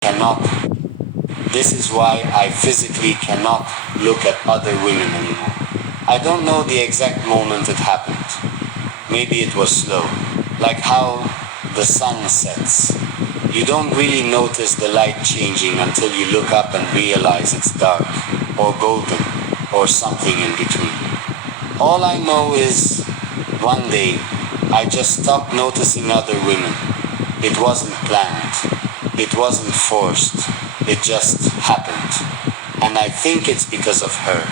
cannot. This is why I physically cannot look at other women anymore. I don't know the exact moment it happened. Maybe it was slow, like how the sun sets. You don't really notice the light changing until you look up and realize it's dark, or golden, or something in between. All I know is, one day, I just stopped noticing other women. It wasn't planned. It wasn't forced. It just happened. And I think it's because of her.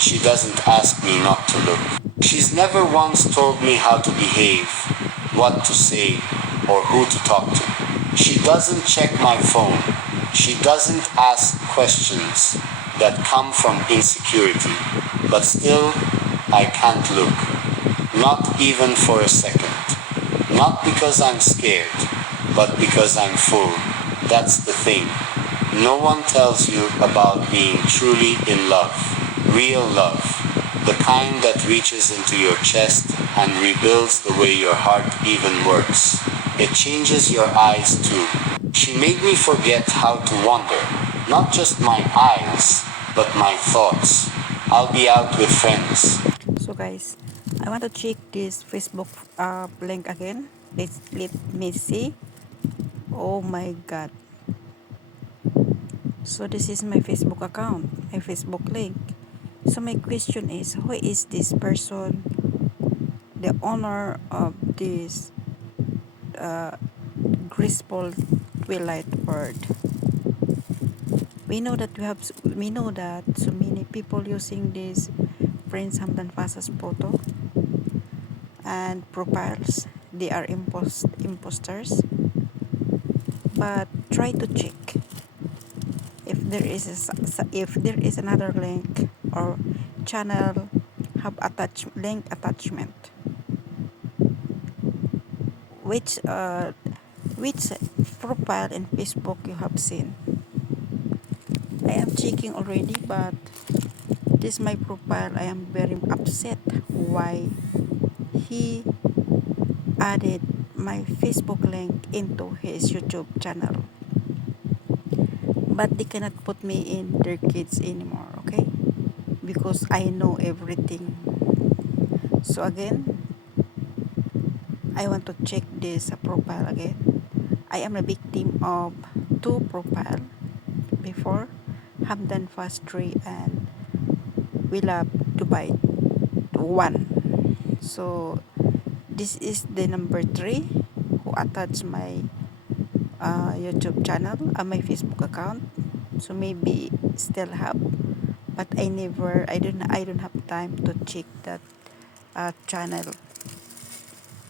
She doesn't ask me not to look. She's never once told me how to behave, what to say, or who to talk to. She doesn't check my phone. She doesn't ask questions that come from insecurity. But still, I can't look. Not even for a second. Not because I'm scared, but because I'm full. That's the thing. No one tells you about being truly in love. Real love. The kind that reaches into your chest and rebuilds the way your heart even works. It changes your eyes too. She made me forget how to wander. Not just my eyes, but my thoughts. I'll be out with friends. So guys, I want to check this Facebook link again. Let me see. Oh my god. So this is my Facebook account, my Facebook link. So my question is, who is this person, the owner of this graceful twilight bird? We know that so many people using this Prince Hamdan Fasa's photo and profiles. They are imposters. But try to check if if there is another link or channel have link attachment, which which profile in Facebook you have seen. I am checking already, but this my profile. I am very upset why he added my Facebook link into his YouTube channel, but they cannot put me in their kids anymore, okay, because I know everything. So again, I want to check this profile again. I am a victim of two profile before, Hamdan Fast 3 and We Love Dubai 1. So this is the number 3 who attached my YouTube channel and my Facebook account. So maybe still have, but I don't have time to check that channel,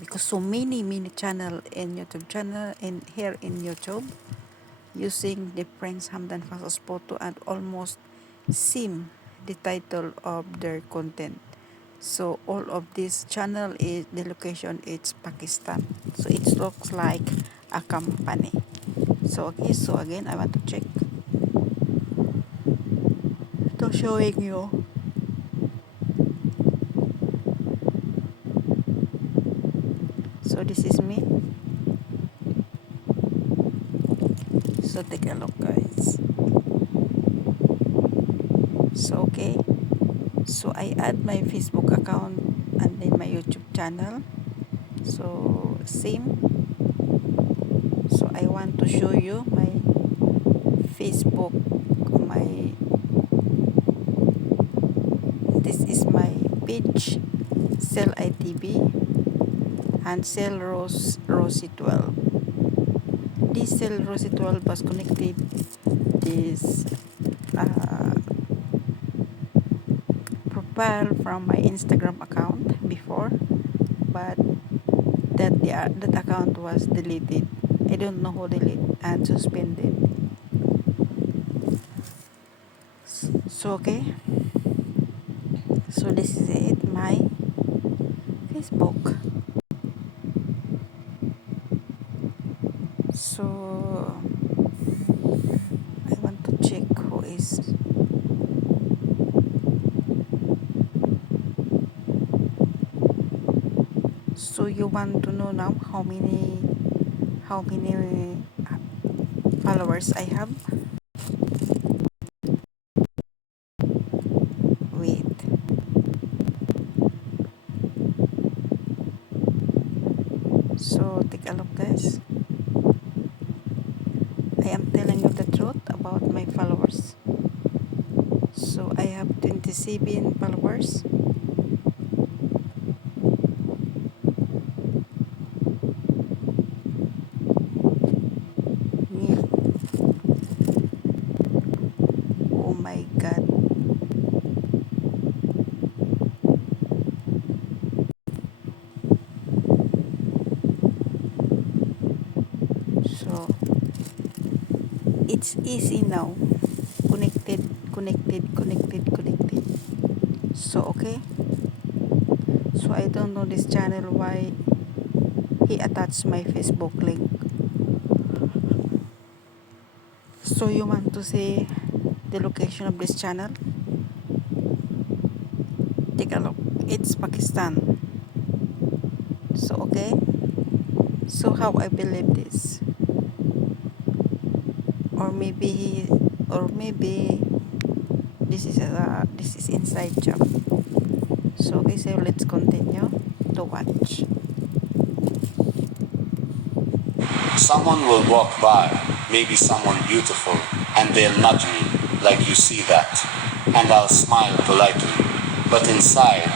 because so many channel in YouTube using the Prince Hamdan Fasos photo and almost same the title of their content. So all of this channel is the location is Pakistan. So it looks like a company. So okay, so again I want to check to showing you. So this is me. So take a look guys. So okay. So I add my Facebook account and then my YouTube channel. So same. So I want to show you my Facebook, my this is my page, Cell ITB and Cell Rosy 12. This Cell Rosy 12 was connected this profile from my Instagram account before, but that account was deleted. I don't know who deleted and suspended. So okay, so this is it, my Facebook. So I want to check who is. So you want to know now how many followers followers I have? Wait. So take a look, guys. I am telling you the truth about my followers. So I have 27 followers. Yeah. Oh my god. So it's easy now. Connected. So okay. So I don't know this channel why he attached my Facebook link. So you want to see the location of this channel? Take a look. It's Pakistan. So okay. So how I believe this? Or maybe maybe this is inside job. So okay, so let's continue to watch. Someone will walk by, maybe someone beautiful, and they'll nudge me, like you see that. And I'll smile politely. But inside,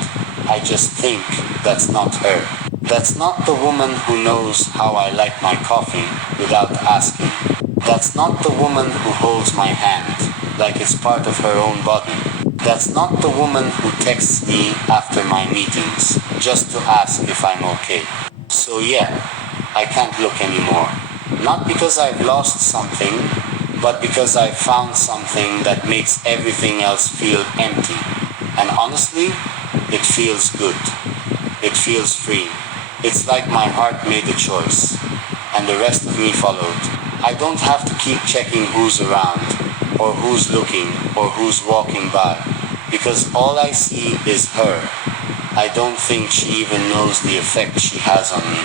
I just think that's not her. That's not the woman who knows how I like my coffee without asking. That's not the woman who holds my hand like it's part of her own body. That's not the woman who texts me after my meetings just to ask if I'm okay. So yeah, I can't look anymore. Not because I've lost something, but because I've found something that makes everything else feel empty. And honestly, it feels good. It feels free. It's like my heart made a choice, and the rest of me followed. I don't have to keep checking who's around, or who's looking, or who's walking by, because all I see is her. I don't think she even knows the effect she has on me.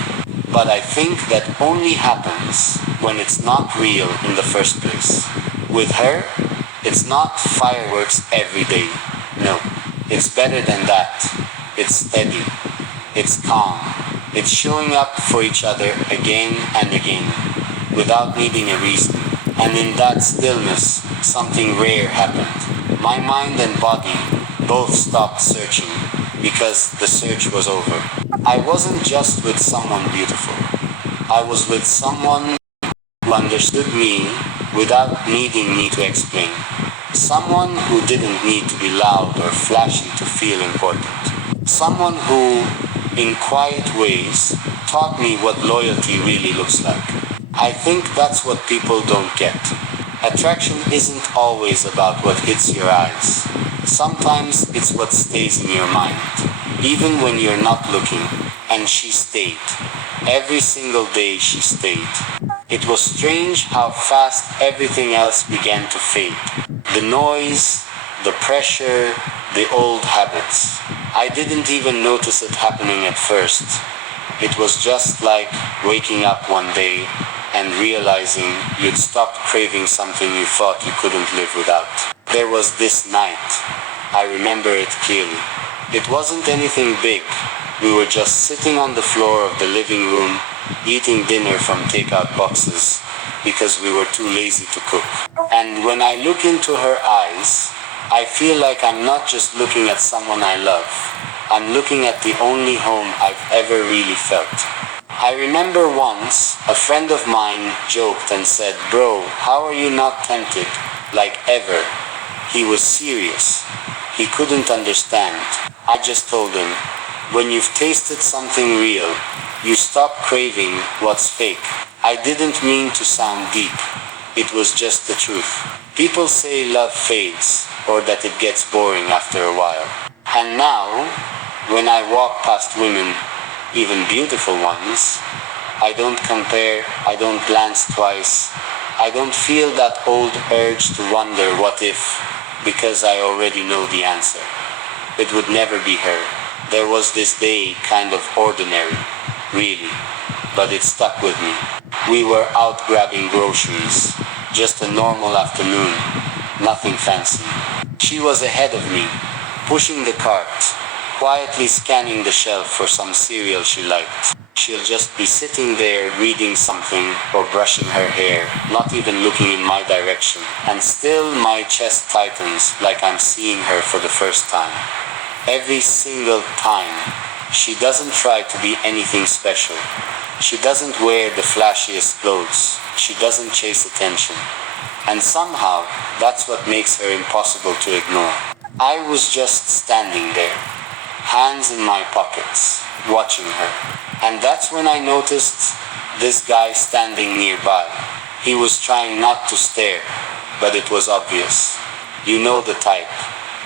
But I think that only happens when it's not real in the first place. With her, it's not fireworks every day. No, it's better than that. It's steady. It's calm. It's showing up for each other again and again, without needing a reason. And in that stillness, something rare happened. My mind and body both stopped searching, because the search was over. I wasn't just with someone beautiful. I was with someone who understood me without needing me to explain. Someone who didn't need to be loud or flashy to feel important. Someone who, in quiet ways, taught me what loyalty really looks like. I think that's what people don't get. Attraction isn't always about what hits your eyes. Sometimes it's what stays in your mind, even when you're not looking. And she stayed. Every single day she stayed. It was strange how fast everything else began to fade. The noise, the pressure, the old habits. I didn't even notice it happening at first. It was just like waking up one day and realizing you'd stopped craving something you thought you couldn't live without. There was this night. I remember it clearly. It wasn't anything big. We were just sitting on the floor of the living room, eating dinner from takeout boxes, because we were too lazy to cook. And when I look into her eyes, I feel like I'm not just looking at someone I love. I'm looking at the only home I've ever really felt. I remember once, a friend of mine joked and said, "Bro, how are you not tempted? Like ever." He was serious. He couldn't understand. I just told him, when you've tasted something real, you stop craving what's fake. I didn't mean to sound deep. It was just the truth. People say love fades, or that it gets boring after a while. And now, when I walk past women, even beautiful ones, I don't compare, I don't glance twice, I don't feel that old urge to wonder what if, because I already know the answer. It would never be her. There was this day, kind of ordinary, really, but it stuck with me. We were out grabbing groceries. Just a normal afternoon, nothing fancy. She was ahead of me, pushing the cart, quietly scanning the shelf for some cereal she liked. She'll just be sitting there reading something or brushing her hair, not even looking in my direction. And still my chest tightens like I'm seeing her for the first time. Every single time. She doesn't try to be anything special. She doesn't wear the flashiest clothes. She doesn't chase attention. And somehow, that's what makes her impossible to ignore. I was just standing there, hands in my pockets, watching her. And that's when I noticed this guy standing nearby. He was trying not to stare, but it was obvious. You know the type.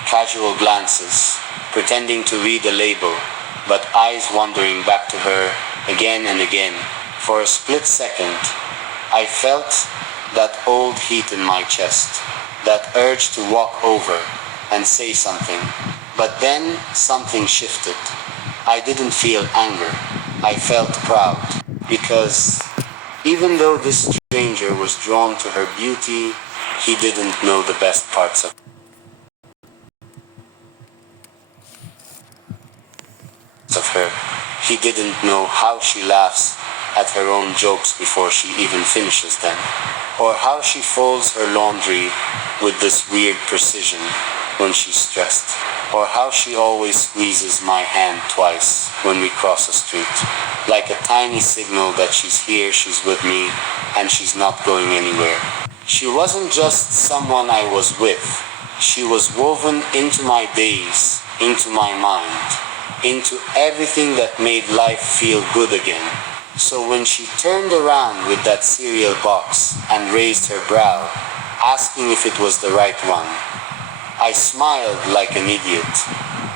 Casual glances, pretending to read a label, but eyes wandering back to her again and again. For a split second, I felt that old heat in my chest, that urge to walk over and say something. But then something shifted. I didn't feel anger. I felt proud. Because even though this stranger was drawn to her beauty, he didn't know the best parts of her. He didn't know how she laughs at her own jokes before she even finishes them, or how she folds her laundry with this weird precision when she's stressed, or how she always squeezes my hand twice when we cross a street, like a tiny signal that she's here, she's with me, and she's not going anywhere. She wasn't just someone I was with. She was woven into my days, into my mind, into everything that made life feel good again. So when she turned around with that cereal box and raised her brow, asking if it was the right one, I smiled like an idiot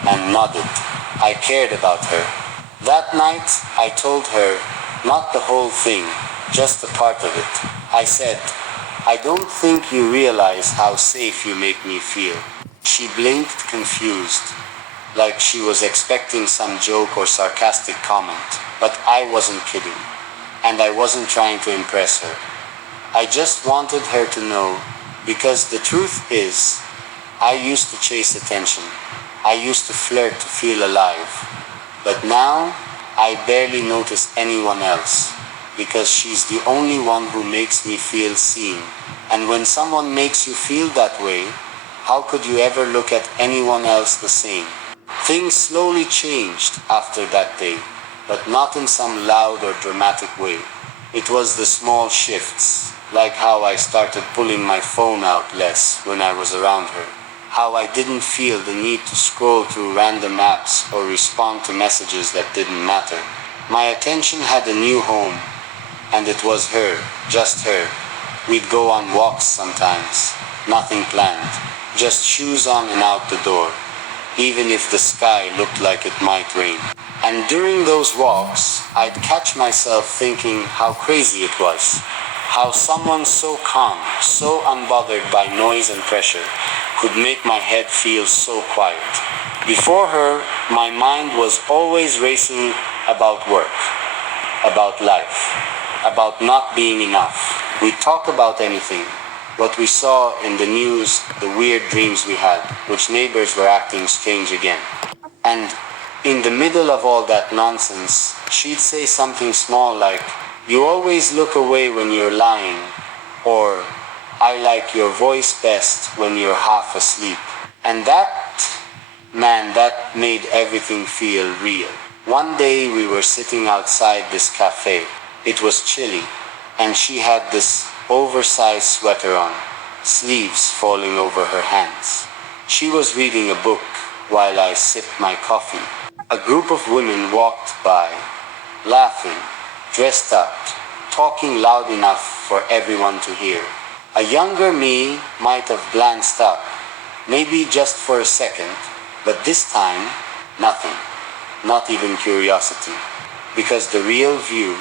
and nodded. I cared about her. That night, I told her, not the whole thing, just a part of it. I said, I don't think you realize how safe you make me feel. She blinked confused, like she was expecting some joke or sarcastic comment, but I wasn't kidding. And I wasn't trying to impress her. I just wanted her to know, because the truth is, I used to chase attention. I used to flirt to feel alive. But now, I barely notice anyone else, because she's the only one who makes me feel seen. And when someone makes you feel that way, how could you ever look at anyone else the same? Things slowly changed after that day, but not in some loud or dramatic way. It was the small shifts, like how I started pulling my phone out less when I was around her. How I didn't feel the need to scroll through random apps or respond to messages that didn't matter. My attention had a new home, and it was her, just her. We'd go on walks sometimes, nothing planned, just shoes on and out the door, even if the sky looked like it might rain. And during those walks, I'd catch myself thinking how crazy it was. How someone so calm, so unbothered by noise and pressure, could make my head feel so quiet. Before her, my mind was always racing about work, about life, about not being enough. We'd talk about anything, what we saw in the news, the weird dreams we had, which neighbors were acting strange again. And in the middle of all that nonsense, she'd say something small like, you always look away when you're lying, or I like your voice best when you're half asleep. And that made everything feel real. One day we were sitting outside this cafe. It was chilly, and she had this oversized sweater on, sleeves falling over her hands. She was reading a book while I sipped my coffee. A group of women walked by, laughing, dressed up, talking loud enough for everyone to hear. A younger me might have glanced up, maybe just for a second, but this time, nothing, not even curiosity. Because the real view,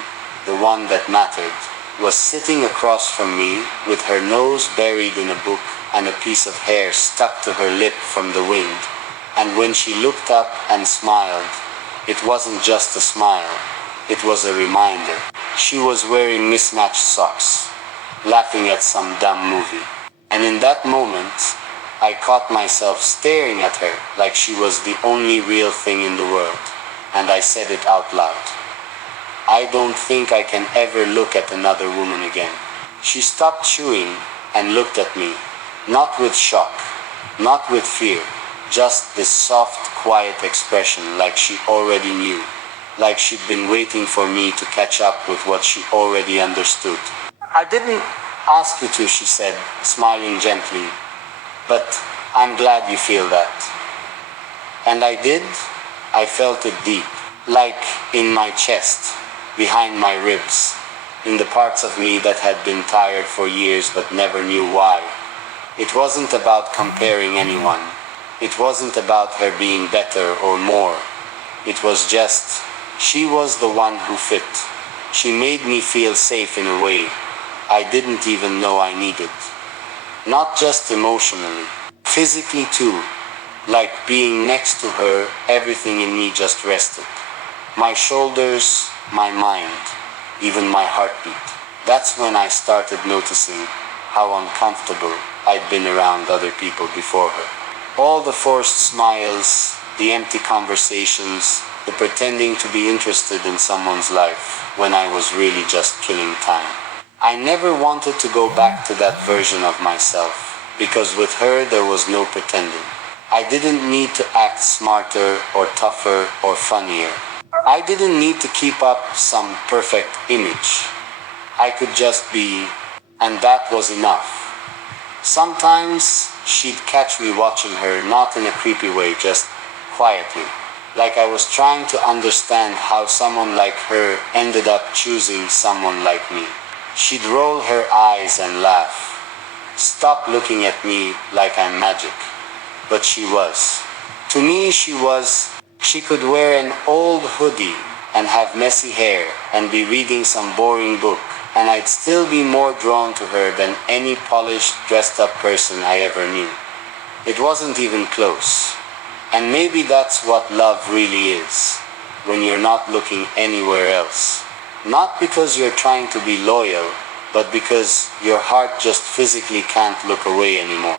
the one that mattered, was sitting across from me with her nose buried in a book and a piece of hair stuck to her lip from the wind. And when she looked up and smiled, it wasn't just a smile, it was a reminder. She was wearing mismatched socks, laughing at some dumb movie. And in that moment, I caught myself staring at her like she was the only real thing in the world. And I said it out loud. I don't think I can ever look at another woman again. She stopped chewing and looked at me, not with shock, not with fear, just this soft, quiet expression like she already knew, like she'd been waiting for me to catch up with what she already understood. I didn't ask you to, she said, smiling gently, but I'm glad you feel that. And I did. I felt it deep, like in my chest, behind my ribs, in the parts of me that had been tired for years but never knew why. It wasn't about comparing anyone. It wasn't about her being better or more. It was just, she was the one who fit. She made me feel safe in a way I didn't even know I needed. Not just emotionally, physically too. Like being next to her, everything in me just rested. My shoulders, my mind, even my heartbeat. That's when I started noticing how uncomfortable I'd been around other people before her. All the forced smiles, the empty conversations, the pretending to be interested in someone's life when I was really just killing time. I never wanted to go back to that version of myself, because with her there was no pretending. I didn't need to act smarter or tougher or funnier. I didn't need to keep up some perfect image. I could just be, and that was enough. Sometimes she'd catch me watching her, not in a creepy way, just quietly. Like I was trying to understand how someone like her ended up choosing someone like me. She'd roll her eyes and laugh. Stop looking at me like I'm magic. But she was. To me, she could wear an old hoodie and have messy hair and be reading some boring book, and I'd still be more drawn to her than any polished, dressed up person I ever knew. It wasn't even close. And maybe that's what love really is, when you're not looking anywhere else. Not because you're trying to be loyal, but because your heart just physically can't look away anymore.